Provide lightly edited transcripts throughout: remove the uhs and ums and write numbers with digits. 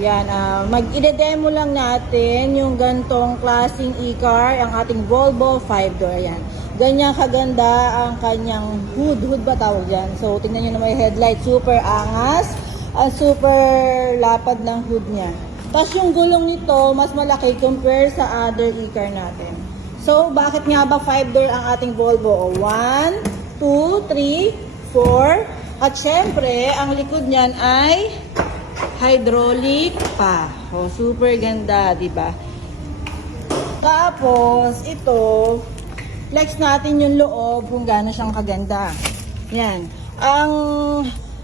Yan, mag-i-demo lang natin yung gantong klaseng e-car, ang ating Volvo 5-door. Yan. Ganyan kaganda ang kanyang hood. Hood ba tawag yan? So, tingnan nyo naman yung headlight. Super angas. Super lapad ng hood niya. Tapos yung gulong nito, mas malaki compare sa other e-car natin. So, bakit nga ba 5-door ang ating Volvo? 1, 2, 3, 4. At syempre, ang likod niyan ay hydraulic pa. Oh, super ganda, di ba? Tapos, ito, flex natin yung loob kung gaano siyang kaganda. Yan. Ang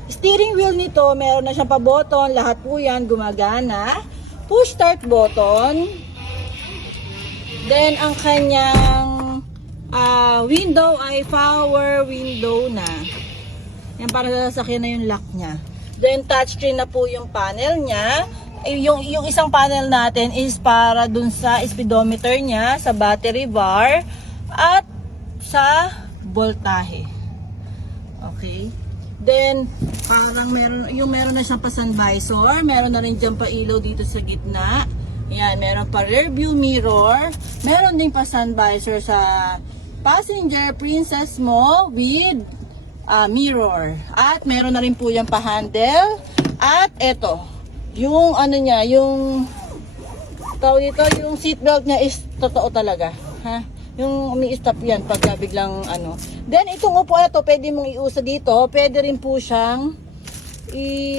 steering wheel nito, meron na siyang pa-button. Lahat po yan gumagana. Push start button. Then, ang kanyang window ay power window na. Yan, para sasakyan na yung lock niya. Then, touchscreen na po yung panel niya. Yung isang panel natin is para dun sa speedometer niya, sa battery bar, at sa voltahe. Okay? Then, parang meron na siyang pa-sun visor. Meron na rin dyan pa ilaw dito sa gitna. Yan, meron pa rear view mirror. Meron din pa sun visor sa passenger princess mo with mirror. At meron na rin po yan pa handle. At eto, yung ano niya, yung tawag dito, yung seatbelt niya is totoo talaga. Ha? Yung umi-stop yan pagka biglang ano. Then itong upuan na to, pwede mong iusa dito. Pwede rin po siyang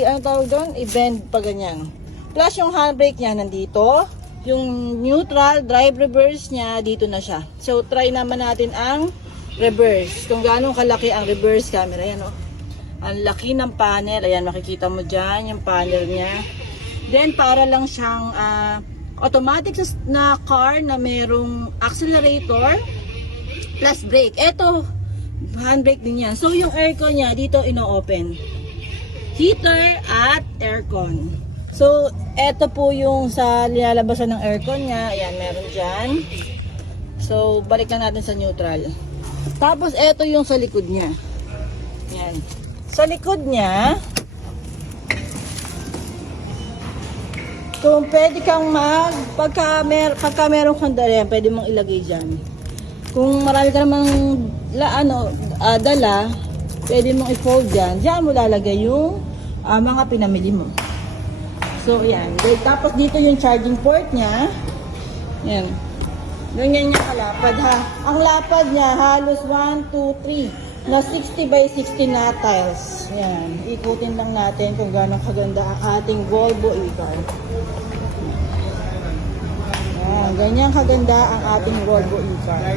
ano tawag doon? I-bend pa ganyan. Plus yung handbrake niya nandito. Yung neutral, drive reverse niya, dito na siya. So try naman natin ang reverse. Kung gaano kalaki ang reverse camera. Ayan o. Ang laki ng panel. Ayan, makikita mo dyan yung panel niya. Then para lang siyang automatic na car na merong accelerator plus brake. Ito, handbrake din yan. So yung aircon niya, dito ino-open. Heater at aircon. So, eto po yung sa nilalabasan ng aircon niya. Ayan, meron dyan. So, balik lang natin sa neutral. Tapos, eto yung sa likod niya. Ayan. Sa likod niya, kung pwede kang pagka meron kang dala, pwede mong ilagay dyan. Kung marami ka namang dala, pwede mong i-fold dyan. Diyan mo lalagay yung mga pinamili mo. So, yan. Tapos dito yung charging port niya. Yan. Ganyan niya kalapad ha. Ang lapad niya halos 1, 2, 3 na 60 by 60 na tiles. Yan. Ikutin lang natin kung gaano kaganda ang ating Volvo e-car. Yan. Ganyan kaganda ang ating Volvo e-car.